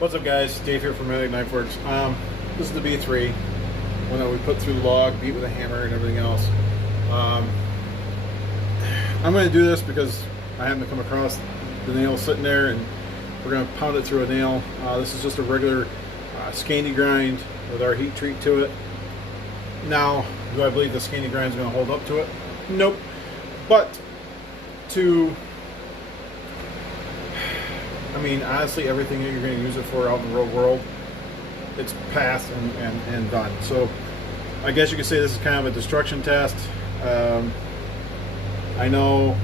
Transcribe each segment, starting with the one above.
What's up, guys? Dave here from Medic Knife Works. This is the B3, one that we put through the log, beat with a hammer, and everything else. I'm going to do this because I happen to come across the nail sitting there, and we're going to pound it through a nail. This is just a regular Scandi grind with our heat treat to it. Now, do I believe the Scandi grind is going to hold up to it? Nope. But I mean, honestly, everything that you're going to use it for out in the real world, it's passed and done. So I guess you could say this is kind of a destruction test. I know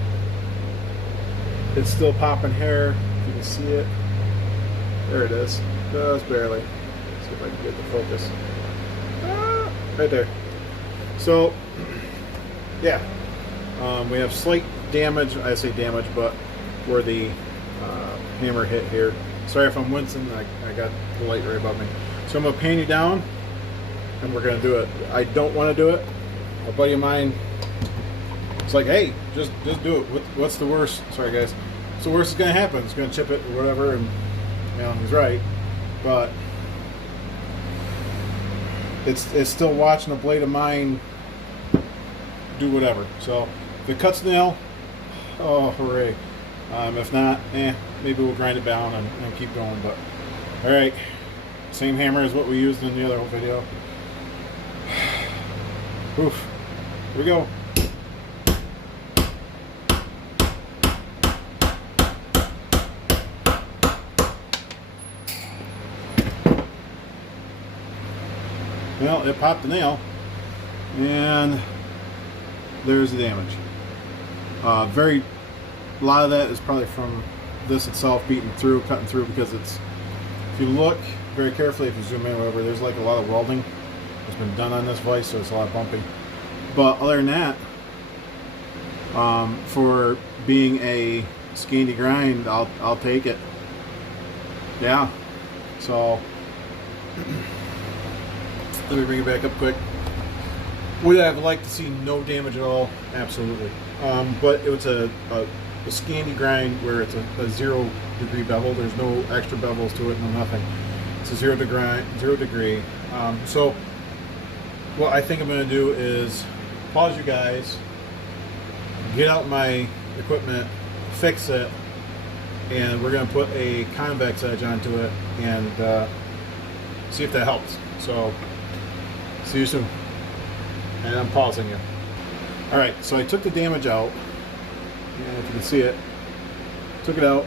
it's still popping hair. If you can see it. There it is. Just barely. Let's see if I can get the focus. Right there. So, yeah. We have slight damage. I say damage, but where the hammer hit here. Sorry if I'm wincing. I got the light right above me. So I'm going to pan you down, and we're going to do it. I don't want to do it. A buddy of mine, it's like, hey, just do it. What's the worst? Sorry, guys. What's the worst that's going to happen? It's going to chip it or whatever, and you know, he's right. But it's still watching a blade of mine do whatever. So if it cuts the nail, oh, hooray. If not, maybe we'll grind it down and keep going. But all right, same hammer as what we used in the other video. Oof, here we go. Well, it popped the nail, and there's the damage. A lot of that is probably from this itself beating through, cutting through, because it's, if you look very carefully, if you zoom in, whatever, there's like a lot of welding that's been done on this vise, so it's a lot bumpy. But other than that, for being a Scandi grind, I'll take it. Yeah. So let me bring it back up quick. Would I have liked to see no damage at all? Absolutely. But it was a Scandi grind where it's a 0 degree bevel. There's no extra bevels to it, no nothing. It's a 0 degree. So what I think I'm going to do is pause you guys, get out my equipment, fix it, and we're going to put a convex edge onto it and see if that helps. So see you soon. And I'm pausing you. Alright, so I took the damage out, and if you can see it, took it out,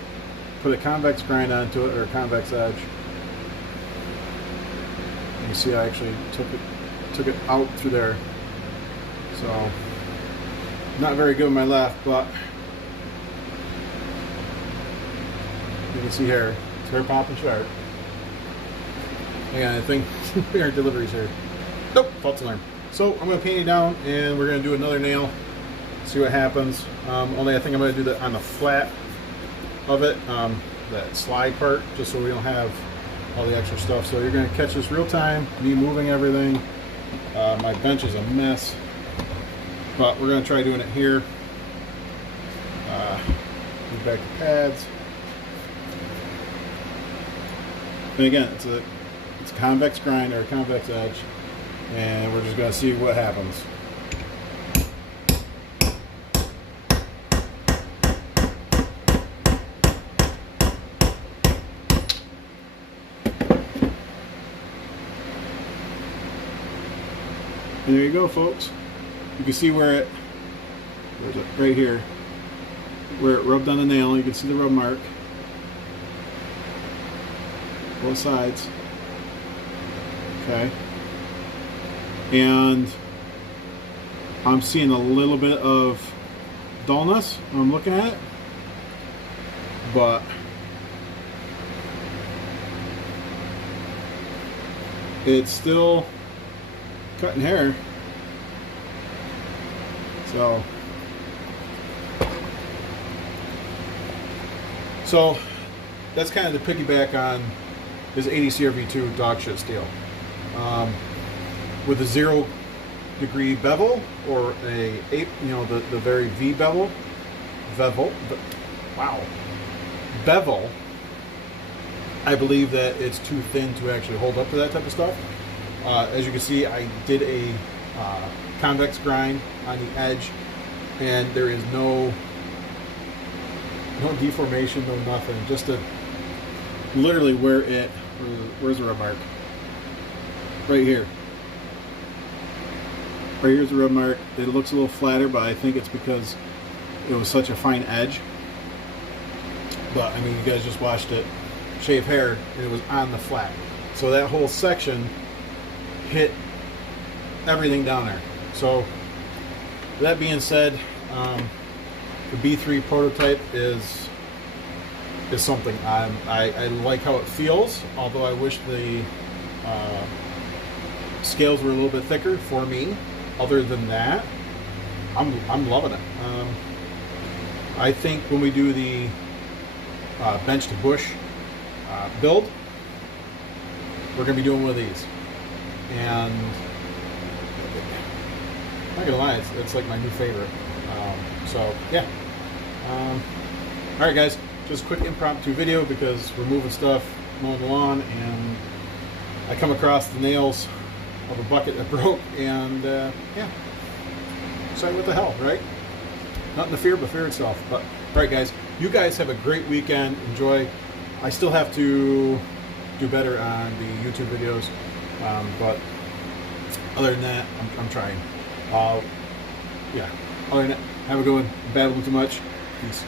put a convex grind onto it, or a convex edge. You can see I actually took it out through there. So, not very good with my left, but you can see here, it's very popping sharp. And I think our delivery's here. Nope, false alarm. So I'm going to paint it down, and we're going to do another nail, see what happens. Only I think I'm going to do that on the flat of it, that slide part, just so we don't have all the extra stuff. So you're going to catch this real time, me moving everything. My bench is a mess, but we're going to try doing it here. Move back to pads. And again, it's a convex grind or a convex edge. And we're just going to see what happens. And there you go, folks. You can see where where's it? Right here, where it rubbed on the nail. You can see the rub mark. Both sides. Okay. And I'm seeing a little bit of dullness when I'm looking at it, but it's still cutting hair. So that's kind of the piggyback on this 80 CRV2 dog shit steel. With a 0 degree bevel, or the very V bevel, bevel, I believe that it's too thin to actually hold up to that type of stuff. As you can see, I did a convex grind on the edge, and there is no deformation, no nothing. Just to literally where's the rub mark? Right here. Right here's the rub mark. It looks a little flatter, but I think it's because it was such a fine edge. But I mean, you guys just watched it shave hair, and it was on the flat. So that whole section hit everything down there. So that being said, the B3 prototype is something. I like how it feels, although I wish the scales were a little bit thicker for me. Other than that, I'm loving it. I think when we do the bench to bush build, we're going to be doing one of these. And I'm not going to lie, it's like my new favorite. So, yeah. Alright guys, just a quick impromptu video because we're moving stuff, mowing the lawn, and I come across the nails of a bucket that broke, and yeah. So what the hell, right? Nothing to fear but fear itself. But alright guys, you guys have a great weekend. Enjoy. I still have to do better on the YouTube videos, but other than that, I'm trying. Yeah. Other than that, have a good one. Babbling too much. Peace.